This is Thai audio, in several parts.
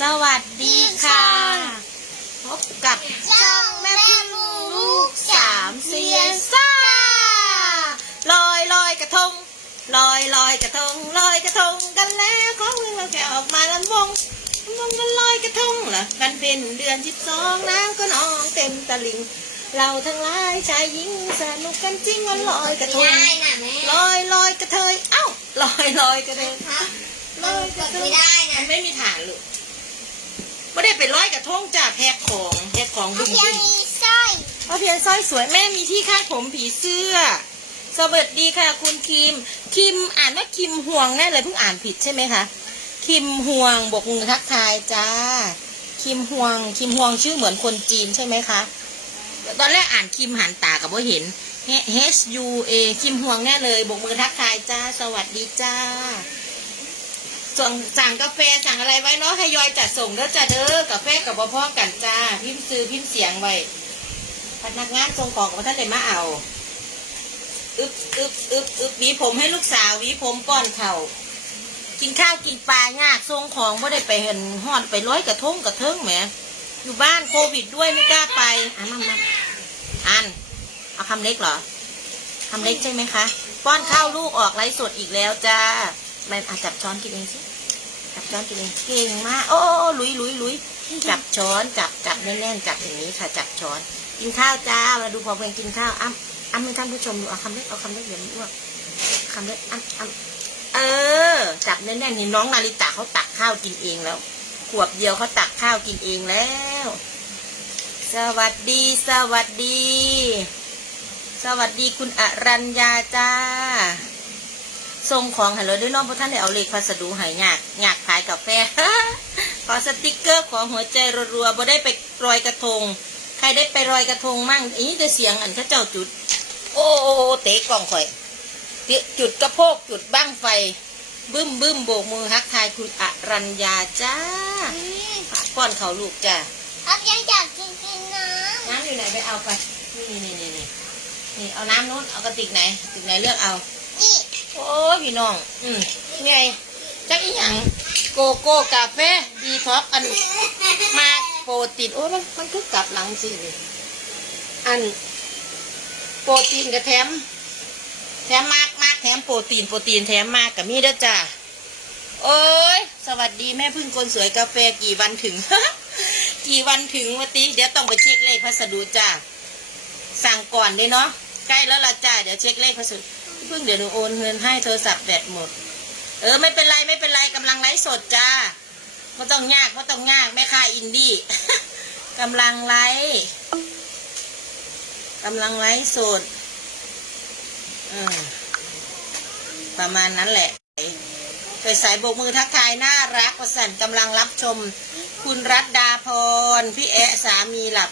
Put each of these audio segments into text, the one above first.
สวัสดีค่ะ พบกับช่องแม่พึ่งลูกสามเซียนซ่าลอยลอยกระทงลอยลอยกระทงลอยกระทงกันแล้วของมือเราแกออกมาลำวงลำวงกันลอยกระทงเหรอกันเป็นเดือนสิบสองน้ำก็นองเต็มตะลิง เราทั้งหลายชายหญิงสนุกกันจริงวันลอยกระทงได้น่ะแม่ลอยลอยกระเทยเอ้าลอยลอยกระเทยครับลอยกระทงไม่ได้นะมันไม่มีฐานลูก ไม่ได้ไปร้อยกระทงจ้าแพ็คของแพ็คของบุ้มเพียบุ้งมมีสร้อยเอาเพียงสร้อยสวยแม่มีที่คาดผมผีเสื้อ สวัสดีค่ะ คุณคิม คิมอ่านว่าคิมห่วงแน่เลยเพิ่งอ่านผิดใช่ไหมคะ คิมห่วงบกมือทักทายจ้า คิมห่วง คิมห่วงชื่อเหมือนคนจีนใช่ไหมคะ ตอนแรกอ่านคิมหันตากับว่าเห็น H U A คิมห่วงแน่เลยบกมือทักทายจ้า สวัสดีจ้า ส่งสั่งกาแฟสั่งอะไรไว้เนาะทยอยจัดส่งเด้อจ้าเด้อกาแฟกับพ่อกันจ้าพิมพ์ซื้อพิมพ์เสียงไว้พนักงานส่งของของท่านเลยมาเอาอึบอึบอึบอึบหวีผมให้ลูกสาวหวีผมป้อนเข่าวกินข้าวกินปลายากส่งของไม่ได้ไปเห็นหอดไปร้อยกระทงกระเทิงแหมอยู่บ้านโควิดด้วยไม่กล้าไปอ่านมาอ่านเอาคำเล็กเหรอคำเล็กใช่ไหมคะ ป้อนข้าวลูกออกไลฟ์สดอีกแล้วจ้า แม่อาจับช้อนกินเองสิจับช้อนกินเองเก่งมาก โอ้โอ้โอ้หลุยหลุยหลุยจับช้อนจับจับแน่นๆจับอย่างนี้ค่ะ จับช้อน กินข้าวจ้ามาดูพอเพลงกินข้าวอ้ำอ้ำให้ท่านผู้ชมดูเอาคำเล็กเอาคำเล็กเดี๋ยวมันอ้วกคำเล็กอ้ำอ้ำเออ จับแน่นๆเห็นน้องนาริตะเขาตักข้าวกินเองแล้ว ขวบเดียวเขาตักข้าวกินเองแล้ว สวัสดีสวัสดี สวัสดีคุณอรัญญาจ้า ส่งของให้เราด้วยน้องเพราะท่านได้เอาเลขพัสดุให้ยากยากขายกาแฟขอสติกเกอร์ขอหัวใจรัวๆบ่ได้ไปรอยกระทง ใครได้ไปรอยกระทงมั่งอันนี้จะเสียงอันเข้าเจ้าจุด โอ้โอโอเตะกล่องข่อยเตะจุดกระโพกจุดบ้างไฟ บึ้มบึ้มโบกมือทักทายคุณอรัญญาจ้าอืมป้อนเขาลูกจ้าครับยังอยากกินกินน้ำน้ำอยู่ไหนไปเอาไปนี่นี่นี่นี่นี่เอาน้ำนู้นเอากระติกไหนกระติกไหนเลือกเอานี่ โอ้พี่น้อง อืมไงจักอีหยังโกโก้กาแฟดีท็อกอันมาโปรตีนโอ้ยมันมันคือกลับหลังสิเลยอัน โปรตีนกับแถม แถมมากมากแถมโปรตีนโปรตีนแถมมากกับมีเด้อจ้าโอ้ยสวัสดีแม่พึ่งคนสวยกาแฟกี่วันถึง กี่วันถึงวันตีเดี๋ยวต้องไปเช็คเลขพัสดุจ้าสั่งก่อนเลยเนาะใกล้แล้วละจ้าเดี๋ยวเช็คเลขพัสดุ พี่พึ่งเดี๋ยวหนูโอนเงินให้โทรศัพท์แบตหมด เออไม่เป็นไรไม่เป็นไรกำลังไลฟ์สดจ้าไม่ต้องยากไม่ต้องยากแม่ค้าอินดี้กำลังไลฟ์กำลังไลฟ์สดอประมาณนั้นแหละไปสายโบกมือทักทายน่ารักประสันกำลังรับชม คุณรัตดาพร พี่แอะสามีหลับ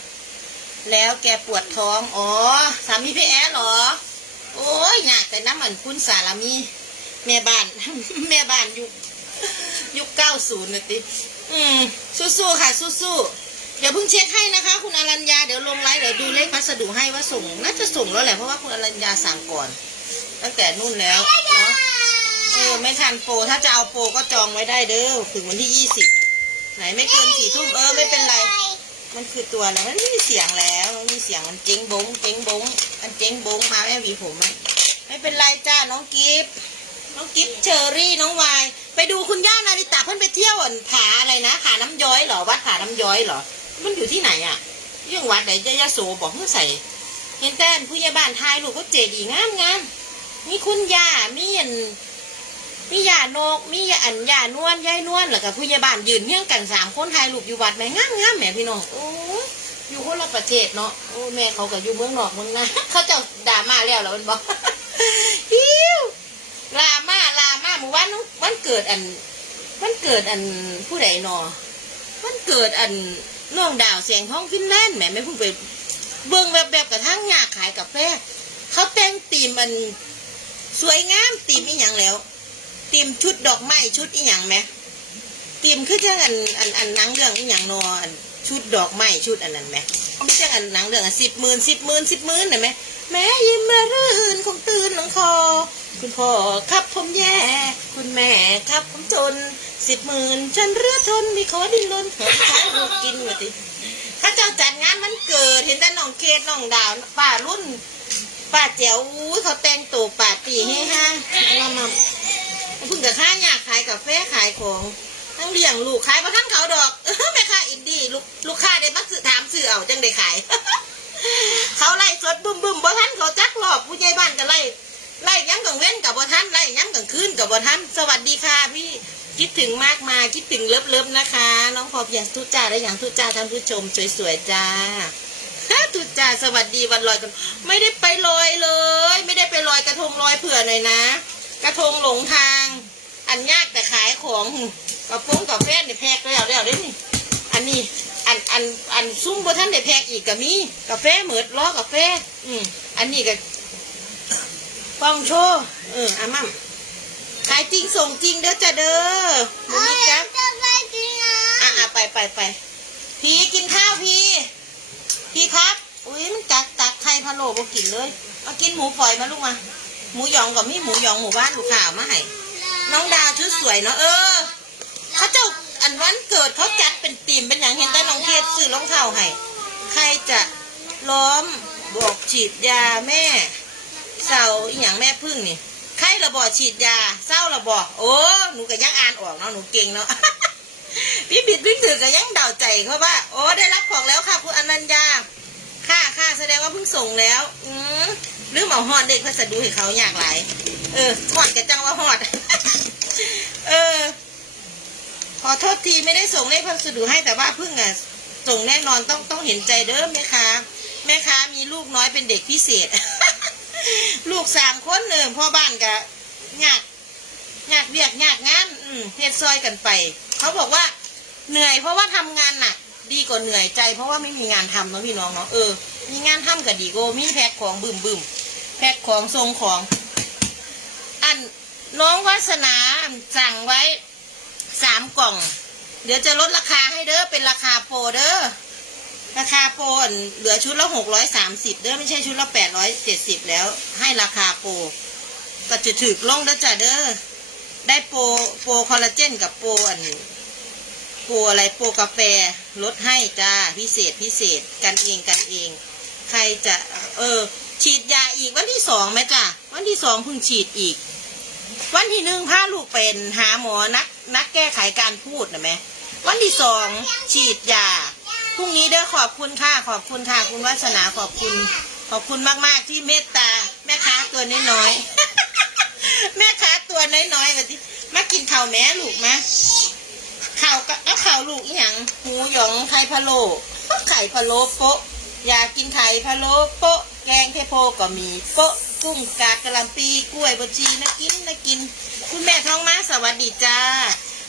แล้วแกปวดท้อง อ๋อ สามีพี่แอะเหรอ โอ้ยอยากแต่น้ำเหมือนคุณสารมี แม่บ้าน แม่บ้านยุคยุคเก้าศูนย์นะติ อืม สู้ๆค่ะ สู้ๆ เดี๋ยวเพิ่งเช็คให้นะคะ คุณอรัญญา เดี๋ยวลงไลน์เดี๋ยวดูเลขพัสดุให้ว่าส่ง น่าจะส่งแล้วแหละ เพราะว่าคุณอรัญญาสั่งก่อน ตั้งแต่นู่นแล้วเนาะเออไม่ทันโปรถ้าจะเอาโปรก็จองไว้ได้เด้อ ถึงวันที่ยี่สิบไหนไม่เกินสี่ทุ่มเออไม่เป็นไร มันคือตัวอะไรมันไม่มีเสียงแล้วมันมีเสียงมันเจ๊งบงเจ๊งบงมันเจ๊งบงมาแม่วีผมอะไม่เป็นไรจ้าน้องกิฟต์น้องกิฟต์เชอรี่น้องวายไปดูคุณย่านาริตาเพิ่นไปเที่ยวอ่ผาอะไรนะผาน้ำย้อยเหรอวัดผาน้ำย้อยเหรอมันอยู่ที่ไหนอะเรื่องวัดไหนยะยะโสบอกเพื่อใส่เห็นแต่ผู้ใหญ่บ้านทายลูกก็เจดีงามงามมีคุณย่ามีอัน มียานก มียาอันยานวลยายนวลแล้วก็ผู้ใหญ่บ้านยืนเฮี้ยงกันสามคนถ่ายรูปอยู่วัดแม่งามงามแหม่พี่น้องโอ้ยอยู่คนละประเทศเนาะโอ้แม่เขาก็อยู่เมืองนอกเมืองนาเขาเจะด่ามาแล้วแล้วมันบอกฮิวลามาลามาเมื่อวานน้องวันเกิดอันวันเกิดอันผู้ใดนอวันเกิดอันน้องดาวเสียงท้องฟินแลนด์แหม่ไม่พูดไปเบิ่งแบบแบบกระทั่งหยาขายกาแฟเขาแต่งตีมมันสวยงามตีมอีหยังแล้ว เตรียมชุดดอกไม้ชุดอีหยังไหมเตรียมคือจังอันอันอันหนังเรื่องอีหยังนออันชุดดอกไม้ชุดอันนั้นไหมไม่ใช่อันหนังเรื่องสิบหมื่นสิบหมื่นสิบหมื่นเห็นไหมแม่ยิ้มมารื่นคงตื่นหลังคอ คุณพ่อครับผมแย่ คุณแม่ครับผมจนสิบหมื่นฉันเรือทนมีขอดินรนขอขายลูกกินมาติเข้าเจ้าจัดงานมันเกิดเห็นแต่น้องเคสน้องดาวป้ารุ่นป้าแจ๋วอู้เขาแต่งตัวป่าตีให้ห้างมามา เพิ่งจะค้าอยากขายกาแฟขายของทั้งเลี้ยงลูกขายมาทั้งเขาดอกแม่ค้าอินดี้ลูกลูกค้าได้มาซื้อถามซื้อเอาจังได้ขาย เขาไล่สดบึ้มบึ้มบ่ทันเขาจักรอบผู้ใหญ่บ้านก็ไล่ไล่ย้ำกลางเว้นกับบ่ทันไล่ย้ำกลางคืนกับบ่ทันสวัสดีค่ะพี่คิดถึงมากมาคิดถึงเลิฟเลิฟนะคะ น้องพอเพียงทุจ้าและอย่างทุจ้าท่านผู้ชมสวยๆจ้าทุจ้าสวัสดีวันลอยกัน ไม่ได้ไปลอยเลย ไม่ได้ไปลอยกระทงลอยเผื่อหน่อยนะ กระทงหลงทาง อันยากแต่ขายของกระโปรงกาแฟนี่แพกแล้วแล้วเด้นี่อันนี้อันอันอันซุ้มบท่านได้แพกอีกก็มีกาแฟเหมือดล้อกาแฟอืมอันนี้ก็ฟองโชว์เอออามั่มขายจริงส่งจริงเด้อจ้ะเด้อมึเอ้งยนี่จ้ะจะไปกินนะอะอะไปไปไปพี่กินข้าวพี่พี่ครับ อุ้ยมันตักตักไข่พะโล้บ่กินเลยมากินหมูฝอยมาลูกมา หมูหยองกับมีหมูหยองหมู่บ้านลูกข่าวมาให้น้องดาวชุดสวยเนาะเออเขาเจ้าอันวันเกิดเขาจัดเป็นตีมเป็นอย่างเห็นแต่น้องเคสซื้อรองเท้าให้ใครจะล้อมบอกฉีดยาแม่เศร้าอหย่างแม่พึ่งนี่ใครระบอกฉีดยาเศร้าระบอกโอ้หนูก็ยังอ่านออกเนาะหนูเก่งเนาะพี่บิดพี่ถือก็ยังเดาใจเขาว่าโอ้ได้รับของแล้วค่ะคุณอนัญญาค่ะค่ะแสดงว่าเพิ่งส่งแล้ว อืม หรือหมอหอดเด็กพัสดุให้เขาอยากหลาย เออหอดกับจังว่าหอด เออ ขอโทษทีไม่ได้ส่งเลขพัสดุให้แต่ว่าเพิ่งอะส่งแน่นอนต้องต้องเห็นใจเด้อแม่ค้าแม่ค้ามีลูกน้อยเป็นเด็กพิเศษ ลูกสามคนเนึ่งพ่อบ้านกะยากยากเวียกยากงานอืมเฮ็ดซอยกันไป เขาบอกว่า เหนื่อยเพราะว่าทำงานหนักดีกว่าเหนื่อยใจ เพราะว่าไม่มีงานทำเนาะพี่น้องเนาะเออมีงานทำก็ดีโกมีแพ็คของบึมบึม พ็คของทรงของ อันน้องวาสนาสั่งไว้สามกล่อง เดี๋ยวจะลดราคาให้เด้อเป็นราคาโปรเด้อราคาโปรเหลือชุดละหกร้อยสามสิบเด้อไม่ใช่ชุดละแปดร้อยเจ็ดสิบแล้ว ให้ราคาโปรก็จะถึกลงเด้อจ้ะเด้อได้โปรโปรคอลลาเจนกับโปรอันโปรอะไรโปรกาแฟลดให้จ้าพิเศษพิเศษกันเองกันเอง ใครจะเออ ฉีดยาอีกวันที่สองไหมจ้ะวันที่สองเพิ่งฉีดอีก วันที่หนึ่งพาลูกเป็นหาหมอนักนักแก้ไขการพูดนะแม่วันที่สองฉีดยาพรุ่งนี้เด้อขอบคุณค่ะขอบคุณค่ะคุณวัสนาขอบคุณ ขอบคุณมาก ๆ ที่เมตตา แม่ค้าตัวน้อยๆแม่ค้าตัวน้อยๆมาดิมากินข้าวแม่ลูกมาข่าวกับแล้วข่าวลูกอีหยังหมูหยองไข่พะโล้ไข่พะโล้โปะอยากกินไข่พะโล้โปะ แกงเทโพก็มีโปะกุ้งกาดกะหล่ำปีกล้วยบชีนะกินนะกิน คุณแม่ท้องมาสวัสดีจ้า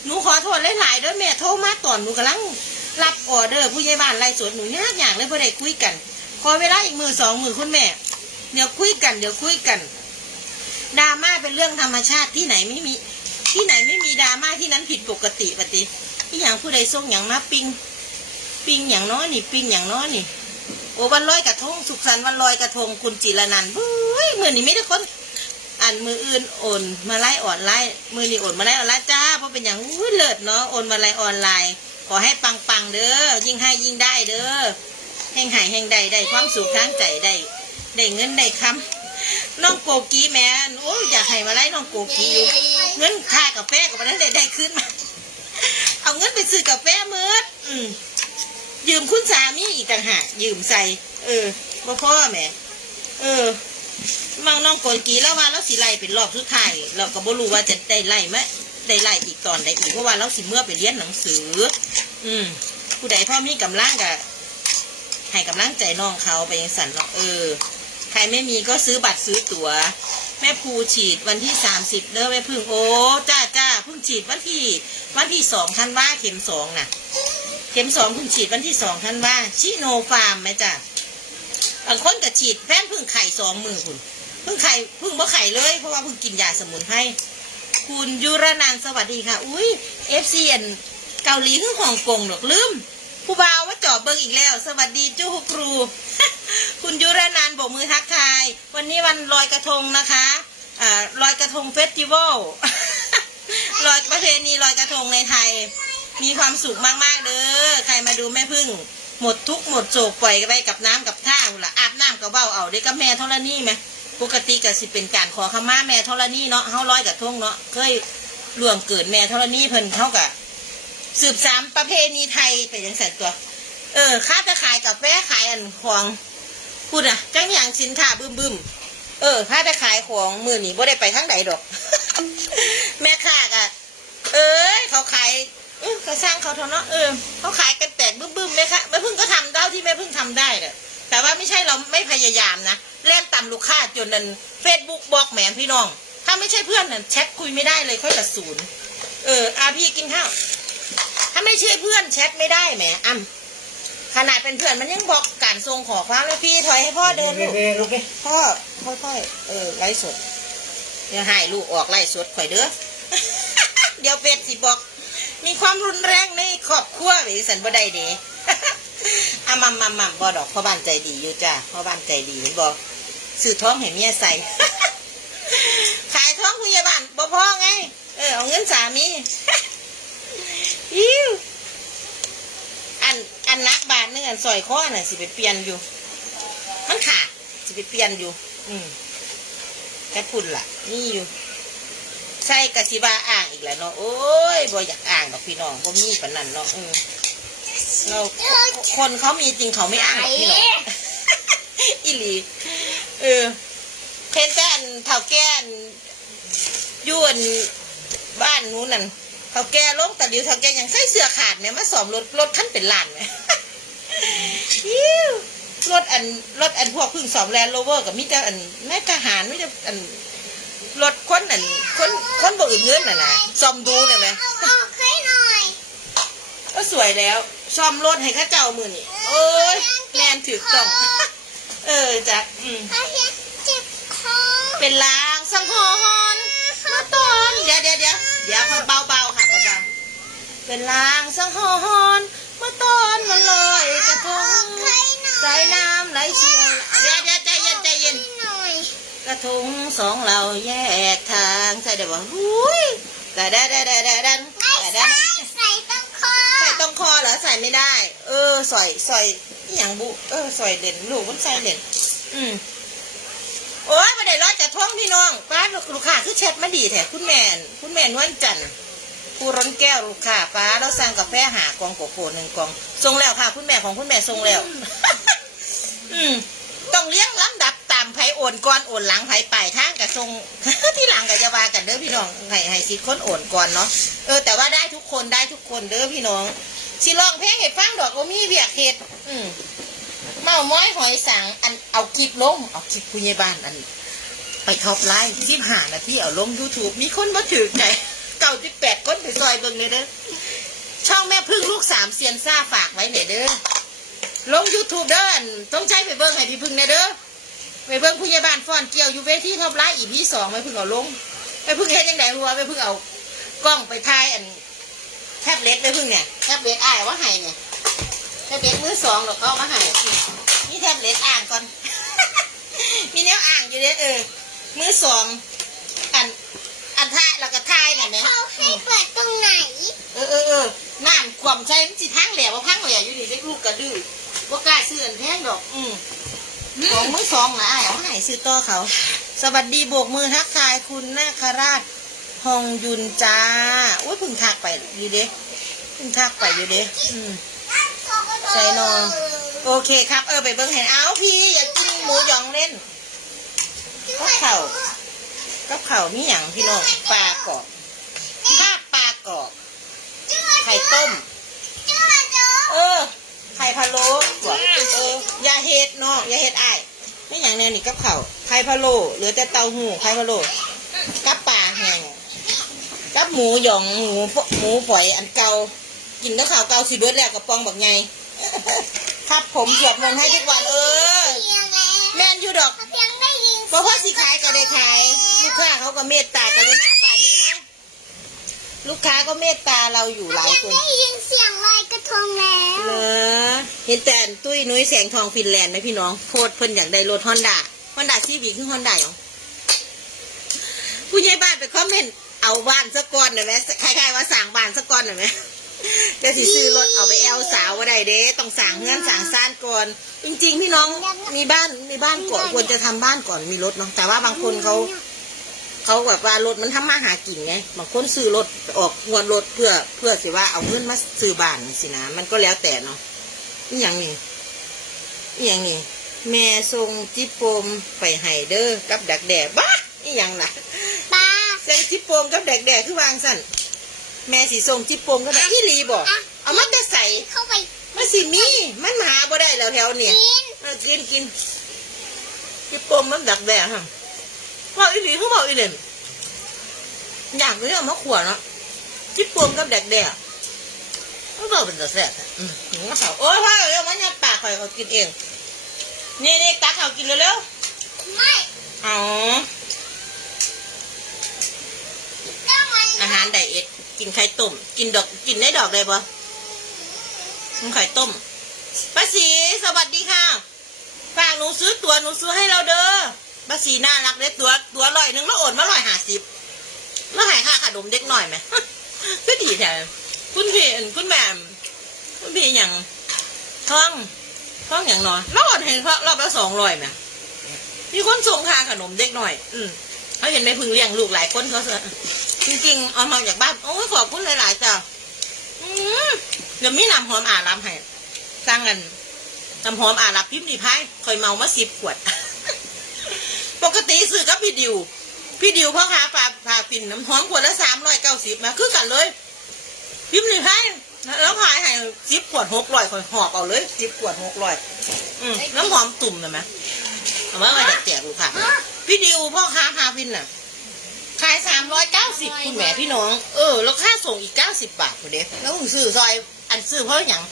หนูขอโทษหลายๆด้วยแม่โทรมาตอนหนูกำลังรับออเดอร์ผู้ใหญ่บ้านไล่สวนหนูยากอย่างเลยพอได้คุยกัน ขอเวลาอีกมือสองมือคุณแม่ เดี๋ยวคุยกัน เดี๋ยวคุยกันดราม่าเป็นเรื่องธรรมชาติที่ไหนไม่มี ที่ไหนไม่มีดราม่าที่นั้นผิดปกติปฏิที่อย่างผู้ใดส่งอย่างมาปิง ปิงอย่างน้อยนี่ ปิงอย่างน้อยนี่ โอ้วันลอยกระทงสุขสันต์วันลอยกระทงคุณจิรนันท์เฮ้ยมือนี้ไม่ได้คนอันมืออื่นโอนมาไล่ออนไลน์มือนี้โอนมาไล่ออนไลน์จ้าเพราะเป็นอย่างอุ้ยเลิศเนาะโอนมาไล่ออนไลน์ ขอให้ปังปังๆเด้อยิ่งให้ยิ่งได้เด้อแห่งหายแห่งใดได้ความสุขทางใจได้ได้เงินได้คำน้องโกกีแม่โอ้อยากให้มาไล่น้องโกกีอยู่เงินค่ากาแฟกับมันได้ได้ขึ้นมา เอาเงินไปซื้อกาแฟมืดอืม ยืมคุณสามีอีกต่างหากยืมใส่ เออบ่พ่อแม่เออมังน้องโกนกีแล้วว่าเราสิไล่เป็นรอบสุดท้ายเราก็บ่รู้ว่าจะได้ไล่ไหมได้ไล่อีกตอนใดอีกเพราะว่าเราสิเมื่อไปเรียนหนังสือ อืมผู้ใดพ่อมีกำลังก็ให้กำลังใจน้องเขาไปยังสันเนาะเออใครไม่มีก็ซื้อบัตรซื้อตั๋ว แม่ภูฉีดวันที่สามสิบเด้อแม่พึ่งโอ้จ้าจ้าพิ่งฉีดวันที่วันที่สองธันว่าเข็มสองน่ะ เข็มสองเพิ่งฉีดวันที่สองธันว่าชิโนฟาร์มไหมจ้าบางคนก็ฉีดแฟนเพิ่งไข่สองมือคุณเพิ่งไข่เพิ่งบ่ไข่เลย เพราะว่าเพิ่งกินยาสมุนไพรคุณยุรนันสวัสดีค่ะ อุ้ยเอฟซีนเกาหลีคือฮ่องกงดอกลืม ผู้บ่าวว่าจอบเบิงอีกแล้ว สวัสดีจู้ครู คุณยุรนันโบกมือทักทาย วันนี้วันลอยกระทงนะคะอ่าลอยกระทงเฟสติวัลลอยประเพณีลอยกระทงในไทย มีความสุขมากๆเด้อใครมาดูแม่พึ่ง หมดทุกหมดโศกปล่อยไปกับน้ำกับท่าหุ่นละอาบน้ำกับเบ้าเอาได้กับแม่เท่านี้ไหมปกติก็สิเป็นการขอขมาแม่เท่านี้เนาะเฮาลอยกระทงเนาะเคยล่วงเกิดแม่เท่านี้เพิ่นเท่ากับสืบสามประเพณีไทยไปยังสันตัว เออค้าจะขายกาแฟขายอันของพูดอะจังอย่างสินค้าบึ้มบึมเออค้าจะขายของมือหนีบ่ได้ไปทั้งใดดอก แม่ค้ากะเอ้ยเขาขาย เออก็สร้างเขาเถอะเนาะเออเขาขายกันแตกบึ้มบึ้มๆไหมคะแม่พึ่งก็ทำเท่าที่แม่พึ่งทำได้แหละแต่ว่าไม่ใช่เราไม่พยายามนะเล่นต่ำลูกค้าจนนั่นเฟซบุ๊กบอกแหมพี่น้อง ถ้าไม่ใช่เพื่อนนั่นแชทคุยไม่ได้เลยค่อยละศูนย์เอออาพี่กินข้าวถ้าไม่ใช่เพื่อนแชทไม่ได้แหมอ้ำขนาดเป็นเพื่อนมันยังบอกการส่งขอความเลยพี่ถอยให้พ่อเดินลูกลูกนี่พ่อค่อยๆเออไล่สดเดี๋ยวให้ลูกออกไล่สดข่อยเด้อเดี๋ยวเป็ดสิบอก มีความรุนแรงในครอบครัวหรือสันบ่ได้เด้อามัมมัมมัมบ่ดอกพ่อบ้านใจดีอยู่จ้าพ่อบ้านใจดีเห็นบอกซื้อท้องให้เมียใส่ ขายท้องพยาบาลบ่พ่อไง เออเอาเงินสามีอิ้วอันอันนักบาทนึงอันซอยข้อน่ะสิไปเปลี่ยนอยู่ มันขาดสิไปเปลี่ยนอยู่ อืมแค่พุ่นล่ะ นี่อยู่ ใช่กะสิบาอ่างอีกแล้วเนาะโอ้ยบ่อยากอ่างดอกพี่น้องบ่มีปานนั้นเนาะอืมเราคนเขามีจริงเขาไม่อ่างดอกพี่น้องอีหลีเออเพนแต่อันเท่าแก่นยวนบ้านนู้นนั่นเท่าแก่ลงแต่เดียวเท่าแก่ยังใส่เสื้อขาดเนี่ยมาสอมรถรถขั้นเป็นล้านไหมอิ๊วรถอันรถอันพวกพึ่งสอมแลนโรเวอร์กับมิแต่อันแม่ทหารมิแต่อัน รถคนอันคนคนบ่อื่นเงินน่ะนะซ่อมดูน่ะนะเอาออกให้หน่อยก็สวยแล้วซ่อมรถให้เข้าเจ้ามือนี่โอ้ยแนนถือต้อง เออจ้ะอืมอาเฮียเจ็บคอเป็นลางสังหรณ์มาตอนเดี๋ยวเดี๋ยวเดี๋ยวเดี๋ยวเบาเบาๆค่ะเบาๆเป็นลางสังหรณ์มาตอนมันลอยกระทงสายน้ำไหลเชี่ยวเดี๋ยวเดี๋ยว กระทงสองเราแยกทางใส่ได้บ่หุ้ยแต่ได้ได้ได้ได้ดันไม่แต่ใส่ได้ใส่ตรงคอใส่ตรงคอเหรอใส่ไม่ได้ เออส่ใส่อย่างบุเออใส่เด่นลูกมันใส่เด่นอืมโอ้ยมาได้รอดจากท้องพี่น้องป้าลูกค้าคือเช็ดมาดีแท้คุณแม่นคุณแม่นวลจันทร์ผู้ร้อนแก้วลูกค้าป้าเราสั่งกาแฟหากองโกโก้หนึ่งกองส่งแล้วค่ะ คุณแม่ของคุณแม่ส่งแล้ว อืม ต้องเลี้ยงลำดับตามไผโอนก่อนโอนหลังไผไปทางกับทรง ที่หลังกับจะว่ากันเด้อพี่น้องให้ให้สิทธิ์คนโอนก่อนเนาะเออแต่ว่าได้ทุกคนได้ทุกคนเด้อพี่น้องสิลองเพลงให้ฟังดอกโอมีเบียกเห็ดอืมเมาม้อยหอยสังอันเอาคลิปลงเอาคลิปผู้ใหญ่บ้านอัน ไปท็อปไลน์ที่หานาที่เอาลงยูทูบมีคนมาถือใจเก่าที่แปดคนไปซอยเบิ่งเลยเด้อช่องแม่พึ่งลูกสามเซียนซ่าฝากไว้เนี่ยเด้อ ลง YouTube เด้ออันต้องใช้ไปเบิ้งให้พี่พึ่งแนะเด้อไปเบิ้งผู้ใหญ่บ้านฟ้อนเกี่ยวอยู่เวทีท็อปไลน์อีพีสองไม่พึ่งเอาลงไปพึ่งเฮ็ดยังไงหัวไปพึ่งเอากล้องไปถ่ายอันแท็บเล็ตไปพึ่งเนี่ยแท็บเล็ตอ้ายว่าให้เนี่ยแท็บเล็ตมือสองหรอกเอามาให้นี่แท็บเล็ตอ่างก่อน มีแนวอ่างอยู่เด้อเออมือสองอันอันถ่ายแล้วก็ถ่ายน่ะแหม่เขาให้เปิดตรงไหน เออเออเออน้ำความใช่มันสิพังแหล่ว่าพังแหล่อยู่นี่เด็กลูกกระดื้อ ว่ากล้าซื้ออันแพงดอก อืมของมือสองนะอ้ายเอาให้ซื้อต่อเขา สวัสดีโบกมือทักทายคุณนาคราชฮองยุนจ้าโอ้ยเพึ่งทักไปอยู่เด้เพึ่งทักไปอยู่เด้อืมใส่นอนโอเคครับ เออไปเบิ้งเห็นเอาพี่อยากกินหมูหยองเล่นกับเข่าวกับเข่าวมีหยังพี่น้องปลากรอบข้าบปลากรอบไข่ต้ม เออ ไข่พะโล้ถั่วเอออย่าเฮ็ดเนาะอย่าเฮ็ดอ้ายไม่อย่างแนวนี่กับเขาวไข่พะโล้เหลือแต่เต้าหู้ไข่พะโล้กับปลาแห้งกับหมูหยองหมูฝหมูฝอยอันเก่ากินแล้วข่าวเก่าสิเบิดแล้วกับปองบักไงครับผมสวดมนต์ให้ทุกวันเออเพียงแล้วแม่นอยู่ดอกเพียงได้ยินเพราะว่าสิขายก็ได้ขายลูกค้าเขาก็เมตตากันเลยนะป่านนี้นะลูกค้าก็เมตตาเราอยู่หลายเพียงคน ได้ยินเลอยกระทงแล้วเหรอเห็นแต่ตุ้ยนุ้ยแสงทองฟินแลนด์ไหมพี่น้องโพดเพิ่นอยากได้รถฮอนด้าฮอนด้าซีวีคือฮอนด้าหรอผู้ใหญ่บ้านไปคอมเมนต์เอาบ้านสักก้อนหน่อยไหมคล้ายๆว่าสั่งบ้านสักก้อนหน่อยไหมเดี๋ยวสิซื้อรถเอาไปแอลสาวว่าได้เด้ต้องสั่งเงื่อนสั่งซ่านก่อนจริง ๆ พี่น้องมีบ้านมีบ้านก่อนควรจะทำบ้านก่อนมีรถเนาะแต่ว่าบางคนเขา เขาแบบว่ารถมันทำมาหากินไงบางคนซื้อรถออกงวดรถเพื่อเพื่อสิว่าเอาเงินมาซื้อบ้านสินะมันก็แล้วแต่เนาะนี่อย่างนี้นี่อย่างนี้แม่ส่งจิปโปมไปให้เด้อกับดักแด่บ้านี่อย่างน่ะปลาใส่จิปโปมกับแดกๆคือวางสั่นแม่สีส่งจิปโปมกับแดกอีหลีบอกเอามาแต่ใส่เข้าไปมันสิมีมันหาบ่ได้แล้วแถวเนี่ยกินเออกินกินจิปโปมมันดักแดกฮะ พออีหลีเขาบอกอีเหลนอยากเลยเอามาขวดเนาะจิปโปมกับแดกๆมันบอกเป็นตัวแซ่บอะอืมถึงมาเขาโอ้ยพ่อเร็วมันยัดปากข่อยเขากินเอง นี่นี่ตักเขากินเร็วไม่ๆอ๋อก็มันอาหารไดเอทกินไข่ต้ม กินดอกกินได้ดอกเลยปะกินไข่ต้มป้าสีสวัสดีค่ะฝากหนูซื้อตัวหนูซื้อให้เราเด้อ ป้าสีน่ารักเลยตัวตัวลอยหนึ่งแล้วโอนมาลอยห้าสิบแล้วหายค่าขนมเด็กหน่อยไหมก็ดีแท้คุณพี่คุณแม่คุณพี่อย่างท้องท้องอย่างนอนแล้วอนให้เพราะรอบละสองร้อยไหมมีคนส่งค่าขนมเด็กหน่อย อืมเขาเห็นไหมพึ่งเลี้ยงลูกหลายคนเขาเสอะจริงๆเอามาจากบ้านโอ้ยขอบคุณหลายๆจ้ะอืมเดี๋ยวมีน้ำหอมอารับให้สร้างกันน้ำหอมอารับพิมพ์ดีพายคอยเมามาสิบขวด ปกติซื้อกับพี่ดิว พี่ดิวพ่อค้าฝาฝาฟินน้ำหอมขวดละสามร้อยเก้าสิบมาคือกันเลย พิมพ์ดีพายแล้วขายให้สิบขวดหกร้อยคอยหอบเอาเลยสิบขวดหกร้อยน้ำหอมตุ่มนะไหมเอาไว้ไว้แจกลูกค้าพี่ดิวพ่อค้าพาฟินน่ะ ขายสามร้อยเก้าสิบคุณแม่พี่น้อง เออ แล้วค่าส่งอีกเก้าสิบบาทคุณเด็กแล้วซื้อซอยอันซื้อเพราะอย่าง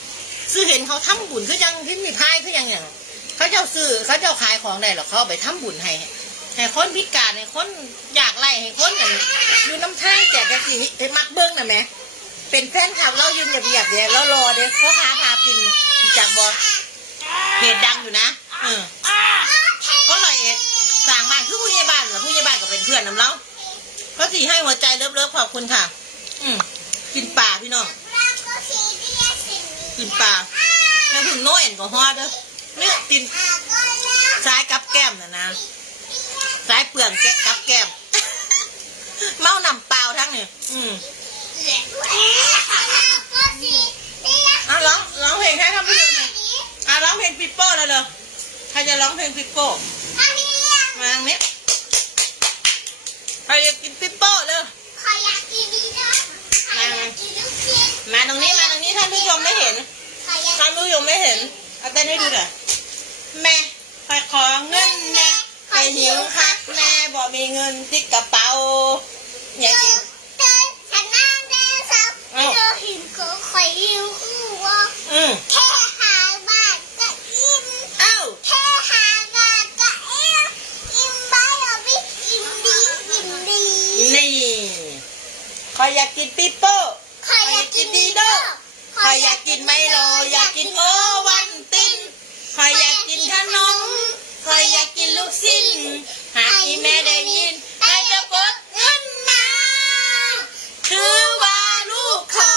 ซื้อเห็นเขาทำบุญคือยังที่มีพายคือยังอย่างเขาเจ้าซื้อเขาเจ้าขายของได้หรอกเขาเอาไปทำบุญให้ ให้คนพิการให้คนอยากไล่ให้คนอย่างอยู่น้ำท่าแจกกันสิไปมักเบิ้งน่ะแหม่เป็นแฟนคลับเรายืนหยียบเนี่ยแล้วรอเด็กพ่อค้าพาปินจากบอเพจดังอยู่นะเออก็ลอยเอ็ดสั่งบ้านคือผู้ใหญ่บ้านเหรอผู้ใหญ่บ้านก็เป็นเพื่อนน้ำเล้าก็สีให้หัวใจเลิฟๆขอบคุณค่ะ อืมกินปลาพี่น้องกินปลาแล้วถึงโน้แอนก็ฮอดเด้อเนี่ยตินซ้ายกับแก้มนะนะ ซ้ายเปลืองแกะกับแก้ม เมานำเปล่าทั้งเนี่ยอืมก็สีเรียกอะร้องร้องเพลงให้ท่านผู้ชมหน่อยนี้อะร้องเพลงปิปโป้เลยเลยใครจะร้องเพลงปิปโป้อันนี้มาทางนี้ใครจะกินปิปโป้เลยขออยากกินดีนะขออยากกินลูกชิ้นมาตรงนี้มาตรงนี้ท่านผู้ชมไม่เห็นขออยากท่านผู้ชมไม่เห็นเอาเต้นให้ดูหน่อยแม่ไปขอเงินแม่ไป หิวคักแม่บอกมีเงินติดกระเป๋าอย่างนี้เดินฉันนั่งเดินซับเจอหินก็คอยหิวหัวอืมแค่หาบาทก็อิ่มเอ้าแค่หาบาทก็อิ่มอิ่มไปอะพี่อิ่มดีอิ่มดีนี่คอยอยากกินปิโป้ขออยากกินดีโดคอยอยากกินไมโลอยากกินโอวันตินคอยอยากกินขนม คอยอยากกินลูกชิ้นหากอีแม่ได้ยินให้เจะกดเงินมาคือว่าลูกขอ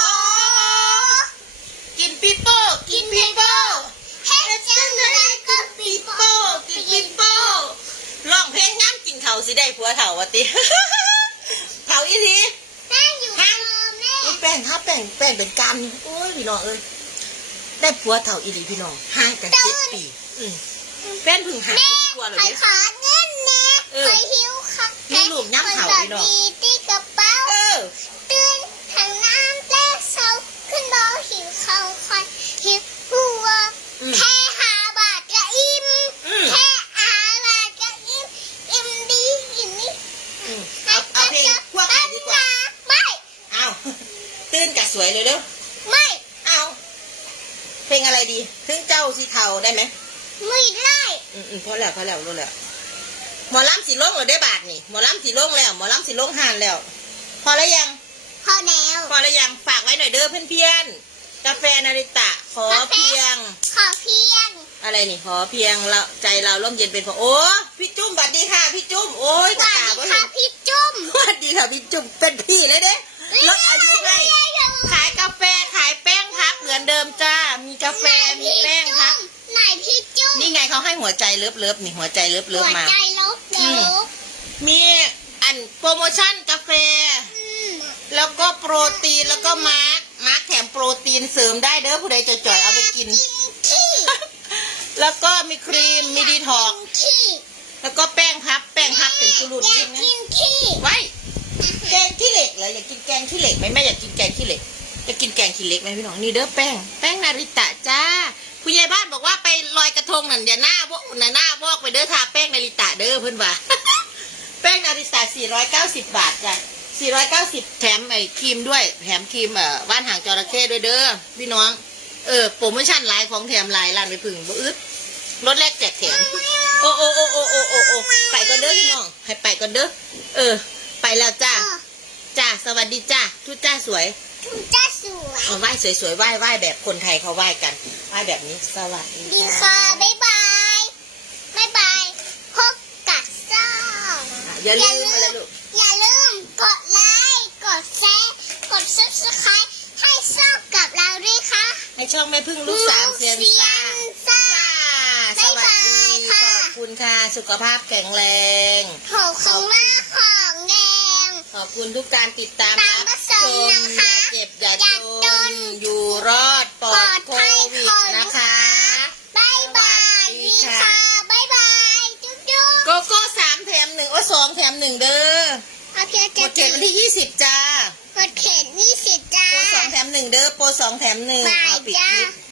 กินปิโป้กินปิโป้เฮ็ดจังไดก็ปีปิโป้โป้กินปิโป้ร้องเพลงย้ำกินเขาวสิได้ผัวเถ่าวะติเถ่าอีหลีนั่งอยู่กับแม่ไอ้แป้งถ้าแป้งแป้งเป็นกามนี่โอ้ยพี่น้องเอ้ยได้ผัวเถ่าอีหลีพี่น้องห่างกันเจ็ดปีอืม แป้นเพึ่งหาแม่ผัวเลยไปเนี่ยขอเงินแม่เออไปหิวคักมีลูกย้ำเข่าพี่น้องคนแบบดีที่กระเป๋า เออ ตื่นทางน้ำแต่เช้าขึ้นบ่หิวข้าวคอยหิวหัว อืม แค่หาบาทก็อิ่ม อืม แค่หาบาทก็อิ่มอิ่มดีอิ่มนี่ อืมเอาเอาเพลงพวกไหนดีกว่า ไม่ เอาตื่นกะสวยเลยเร็ว ไม่ เอาเพลงอะไรดีถึงเจ้าสีเทาได้ไหม ไม่ได้ อืมอืม พอแล้วพอแล้วรู้แล้วหมอลำสีลงเหรอได้บาทนี่หมอลำสีลงแล้ว หมอลำสีลงหานแล้ว พอแล้วยัง พอแล้ว พอแล้วยังฝากไว้หน่อยเด้อเพื่อนๆกาแฟนาริตะขอเพียง ขอเพียง อะไรนี่ขอเพียงเราใจเราร่มเย็นเป็นพอโอ้พี่จุ้มสวัสดีค่ะ พี่จุ้มโอ้ยสตาวัสตาดีบ่เห็นค่ะพี่จุ้มวัสดีค่ะพี่จุ๊บเป็นพี่เลยเด้ลดอายุให้ ขายกาแฟขายแป้งพับเหมือนเดิมจ้า มีกาแฟมีแป้งพับไหนพี่จุ๊บ นี่ไงเขาให้หัวใจเลิฟเลิฟนี่หัวใจเลิฟเลิฟหัวมา ใจลบอืลมบมีอันโปรโมชั่นกาแฟ อืมแล้วก็โปรตีนแล้วก็มาร์กมาร์กแถมโปรตีนเสริมได้เด้อผู้ใดจ่อยๆเอาไปกินขี้แล้วก็มีครีมมีดีท็อกซ์ขี้แล้วก็แป้งพับ แป้งพับเป็นกุหลุดอยายิ่กงนะกินขี้ไว้แกงขี้เหล็กเหรออยากกินแกงขี้เหล็กไหมแม่อยากกินแกงขี้เหล็กอยากกินแกงขี้เหล็กไหมพี่น้องนี่เด้อแป้งแป้งนาริตะจ้า อยกระทงนั่นอย่าหน้าวอกน่ะหน้าวอกไปเด้อทาแป้งนาริตะเด้อเพื่อนว่า แป้งนาริตะ490 บาทจ้ะ490 แถมไอ้ครีมด้วย แถมครีมเอ่อว่านหางจระเข้ด้วยเด้อพี่น้อง เออโปรโมชั่นหลายของแถมหลายร้านไปพึ่งบ่อึดรถแรกแจกแถม โอ้โอ้โอ้โอ้โอ้โอ้โอ้ไปก่อนเด้อพี่น้อง ให้ไปก่อนเด้อ เออ ไปแล้วจ้าจ้าสวัสดีจ้าทุกจ้าสวย คุณจ้าสวยเอาไหว้สวยๆไหว้ไหว้แบบคนไทยเขาไหว้กันไหว้แบบนี้สวัสดีดีค่ะค่ะบ๊ายบายบ๊ายบายพบกับซ่อง อะอย่าลืมมาแล้วลูกอย่าลืมกดไลค์ กดแชร์ กด subscribe ให้ซ่องกับเราด้วยค่ะให้ช่องแม่พึ่งลูกสามเซียนซ่าซ่าจ้าสวัสดีบ๊ายบายค่ะขอบคุณค่ะสุขภาพแข็งแรง โหของหน้าของแดง ขอบคุณทุกการติดตามตามรับประสชงค์มนะคะอย่า เจ็บอย่าอย่าจจนนอยู่รอดปลอดโควิดนะคะบายบายสวัสดีดีค่ะค่ะบายบายจุ๊บจุ๊บโกโก้สามแถมหนึ่งโอ้สองแถมหนึ่งเด้อโอเคหมดเขตวันที่ยี่สิบจ้าหมดเขตนี่สิจ้าโปรสองแถมหนึ่งเด้อโปรสองแถมหนึ่งบายเอาปิดจ้าคลิป